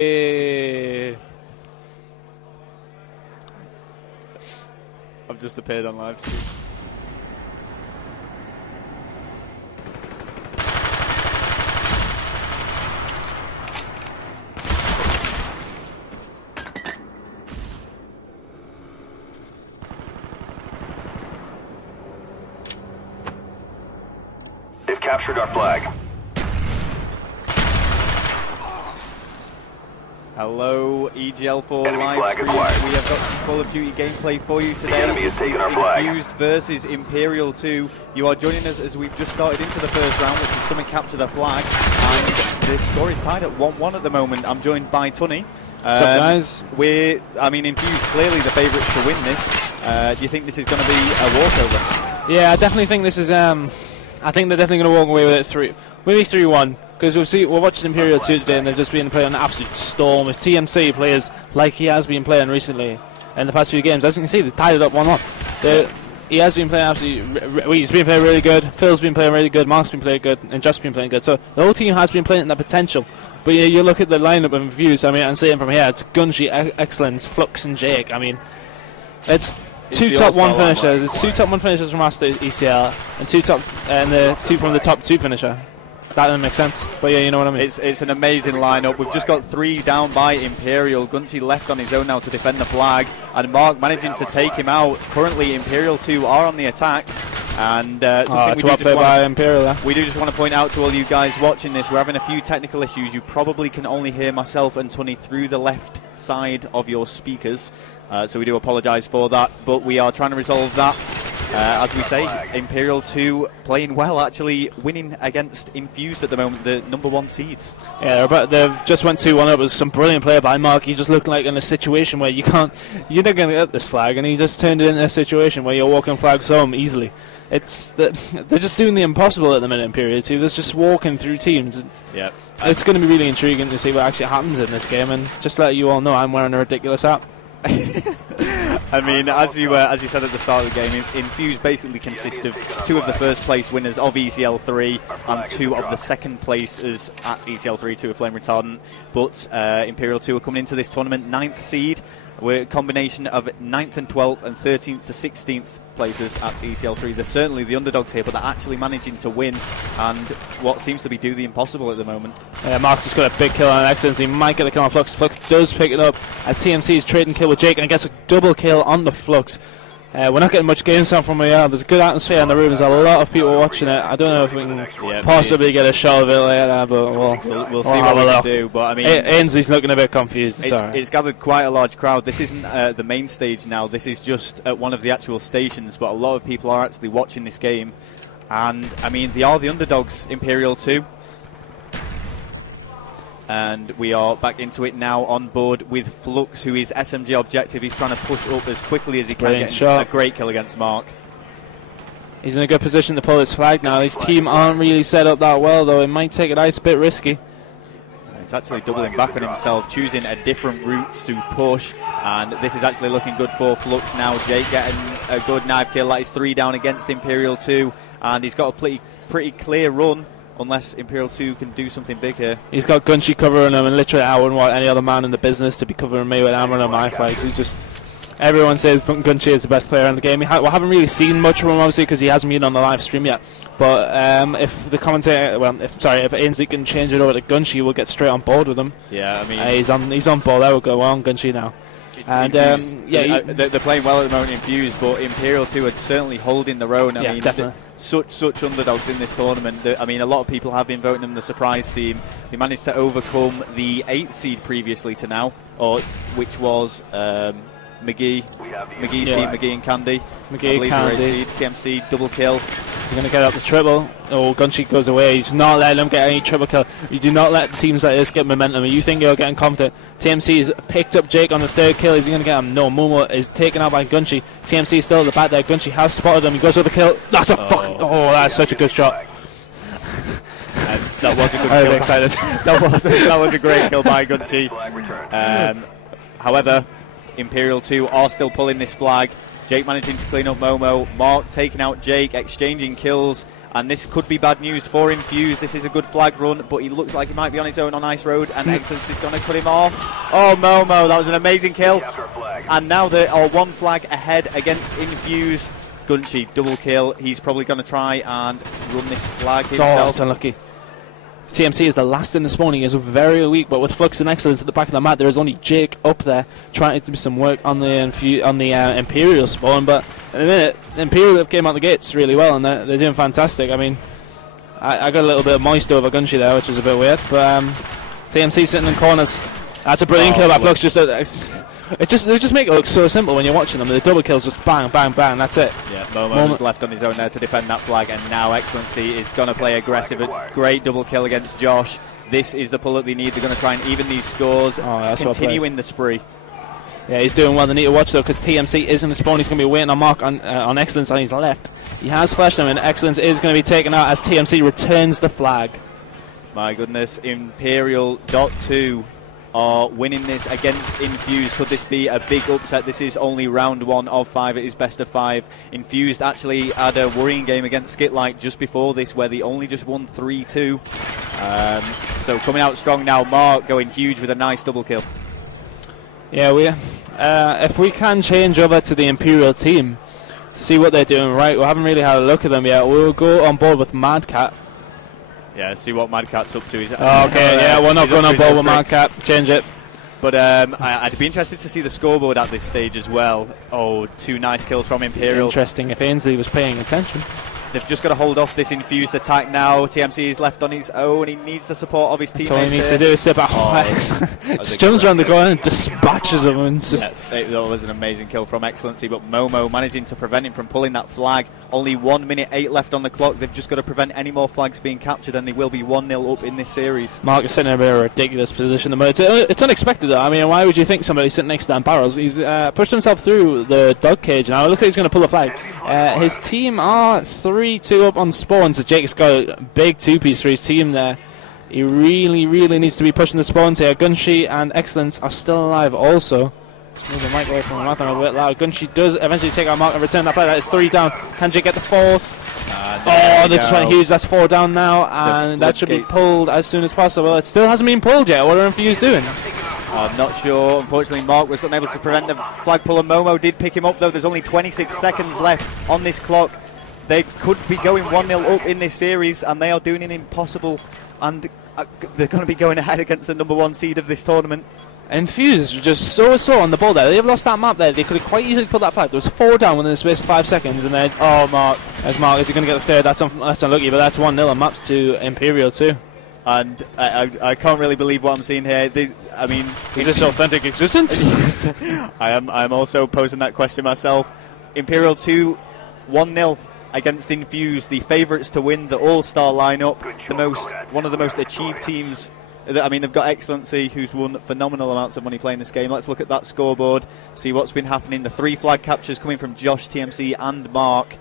I've just appeared on live stream. They've captured our flag. Hello, EGL4 live stream. We have got some Call of Duty gameplay for you today. The enemy is taking our flag. Infused versus Imperial 2. You are joining us as we've just started into the first round, which is Summit Capture the Flag. And the score is tied at 1-1 at the moment. I'm joined by Tunny. What's up, guys? Infused clearly the favourites to win this. Do you think this is going to be a walkover? Yeah, I definitely think this is. I think they're definitely going to walk away with it maybe 3-1. Because we're watching Imperial 2 today, and they've just been playing an absolute storm with TMC players like he has been playing recently in the past few games. As you can see, they tied it up 1-1. He has been playing absolutely. He's been playing really good. Phil's been playing really good. Mark's been playing good, and Just been playing good. So the whole team has been playing their potential. But you look at the lineup of Infused. I mean, and seeing from here, it's Gunshi, Excellence, Flux, and2 it's two top 1 finishers. It's 2 top 1 finishers from Master ECL, and the 2 from the top 2 finisher. That doesn't make sense, but yeah, you know what I mean. It's an amazing lineup. We've just got 3 down by Imperial. Gunshi left on his own now to defend the flag, and Mark managing to take him out. Currently, Imperial 2 are on the attack, and something we do just want to point out to all you guys watching this, we're having a few technical issues. You probably can only hear myself and Tunny through the left side of your speakers, so we do apologise for that, but we are trying to resolve that. As we say, Imperial 2 playing well, actually winning against Infused at the moment, the #1 seeds. Yeah, but they've just went 2-1 up. It was some brilliant play by Mark. He just looked like in a situation where you're not going to get this flag, and he just turned it into a situation where you're walking flags home easily. They're just doing the impossible at the minute in Period 2. They're just walking through teams. Yeah, it's going to be really intriguing to see what actually happens in this game, and just to let you all know, I'm wearing a ridiculous hat. I mean, as you said at the start of the game, Infused basically consists of 2 of the first place winners of EGL3 and 2 of the second places at EGL3, 2 are flame retardant. But Imperial 2 are coming into this tournament 9th seed. We're a combination of 9th and 12th and 13th to 16th places at EGL3. They're certainly the underdogs here, but they're actually managing to win and what seems to be do the impossible at the moment. Mark just got a big kill on Excellence. He might get the kill on Flux. Flux does pick it up as TMC is trading kill with Jake and gets a double kill on the Flux. We're not getting much game sound from here. There's a good atmosphere in the room. There's a lot of people watching it. I don't know if we can possibly get a shot of it later, but we'll see what we can do. But I mean, Ainsley's looking a bit confused. It's gathered quite a large crowd. This isn't the main stage now. This is just at one of the actual stations. But a lot of people are actually watching this game, and I mean, they are the underdogs. Imperial 2. And we are back into it now on board with Flux, who is SMG objective. He's trying to push up as quickly as he can, get a great kill against Mark. He's in a good position to pull his flag now. His team aren't really set up that well, though. It might take a nice bit risky. He's actually doubling back on himself, choosing a different route to push, and this is actually looking good for Flux now. Jake getting a good knife kill. That is 3 down against Imperial 2, and he's got a pretty clear run. Unless Imperial 2 can do something big here. He's got Gunshi covering him, and literally I wouldn't want any other man in the business to be covering me with ammo on my flags. He's just... Everyone says Gunshi is the best player in the game. We haven't really seen much from him, obviously, because he hasn't been on the live stream yet. But if the commentator... if Ainsley can change it over to Gunshi, we'll get straight on board with him. Yeah, I mean... he's on board. There we go. We're on Gunshi now. And they're playing well at the moment, Infused, but Imperial 2 are certainly holding their own. I mean, definitely. Such underdogs in this tournament. I mean, a lot of people have been voting them the surprise team. They managed to overcome the 8th seed previously to now, which was McGee's team, McGee and Candy. McGee and Candy. TMC, double kill. He's going to get up the triple. Gunshi goes away. He's not letting him get any triple kill. You do not let teams like this get momentum. You think you're getting confident. TMC's picked up Jake on the 3rd kill. Is he going to get him? No. Momo is taken out by Gunshi. TMC is still at the back there. Gunshi has spotted him. He goes for the kill. That's a fucking... Oh, that's such a good shot. That was a good kill. I'm excited. that was a great kill by Gunshi. However, Imperial 2 are still pulling this flag. Jake managing to clean up Momo. Mark taking out Jake, exchanging kills, And this could be bad news for Infused. This is a good flag run, but he looks like he might be on his own on Ice Road, and Excellence is going to cut him off. Oh, Momo, that was an amazing kill. And now they are one flag ahead against Infused. Gunshi, double kill. He's probably going to try and run this flag himself. Oh, that's unlucky. TMC is the last in the spawn. He is very weak, but with Flux and Excellence at the back of the map, there is only Jake up there trying to do some work on the Imperial spawn. But in a minute, Imperial have came out the gates really well, and they're doing fantastic. I mean, I got a little bit of moist over Gunshi there, which is a bit weird. But TMC sitting in corners. That's a brilliant kill by Flux. They just make it look so simple when you're watching them. The double kills just bang, bang, bang. That's it. Yeah, Momo is left on his own there to defend that flag, and now Excellency is going to play aggressive. A great double kill against Josh. This is the pull that they need. They're going to try and even these scores. Continuing the spree. Yeah, he's doing well. They need to watch though, because TMC is in the spawn. He's going to be waiting on Mark on Excellence on his left. He has flashed him, and Excellence is going to be taken out as TMC returns the flag. My goodness, Imperial .2 are winning this against Infused. Could this be a big upset? This is only round 1 of 5. It is best of 5. Infused actually had a worrying game against Skitlight just before this, where they only just won 3-2. So coming out strong now. Mark going huge with a nice double kill. Yeah, if we can change over to the Imperial team, see what they're doing right. We haven't really had a look at them yet. We'll go on board with Madcat. Yeah, see what Madcat's up to. We're not going on board with Madcat. Change it. But I'd be interested to see the scoreboard at this stage as well. Oh, 2 nice kills from Imperial. Interesting if Ainsley was paying attention. They've just got to hold off this Infused attack now. TMC is left on his own. He needs the support of his teammates. That's all he needs to do is sit back. Just jumps around the corner and dispatches them. And just that was an amazing kill from Excellency, but Momo managing to prevent him from pulling that flag. Only 1 minute 8 left on the clock. They've just got to prevent any more flags being captured, and they will be 1-0 up in this series. Mark is sitting in a very ridiculous position. It's unexpected though. I mean, why would you think somebody sitting next to Dan Barrows? He's pushed himself through the dog cage now. It looks like he's going to pull the flag. His team are 3-2 up on spawns. So Jake's got a big 2-piece for his team there. He really, really needs to be pushing the spawns here. Gunshi and Excellence are still alive also. Move the mic away from the mouth a bit loud. Gunshi does eventually take out Mark and return that flag. That is 3 down. Can Jake get the 4th? They just went huge. That's 4 down now, and that should be pulled as soon as possible. It still hasn't been pulled yet. What are Infused doing? I'm not sure. Unfortunately, Mark was unable to prevent the flag pull, and Momo did pick him up, though. There's only 26 seconds left on this clock. They could be going 1-0 up in this series, and they are doing an impossible, and they're going to be going ahead against the number 1 seed of this tournament. Infused just so slow on the ball there. They've lost that map there. They could have quite easily pulled that flag. There was 4 down within the space of 5 seconds, and then Mark. There's Mark. Is he going to get the 3rd? That's unlucky, but that's 1-0 and maps to Imperial too. And I can't really believe what I'm seeing here. Is this authentic existence? I'm also posing that question myself. Imperial 2, 1-0 against Infused, the favourites to win the All-Star lineup, one of the most achieved teams. I mean, they've got Excellency, who's won phenomenal amounts of money playing this game. Let's look at that scoreboard, see what's been happening. The 3 flag captures coming from Josh, TMC and Mark.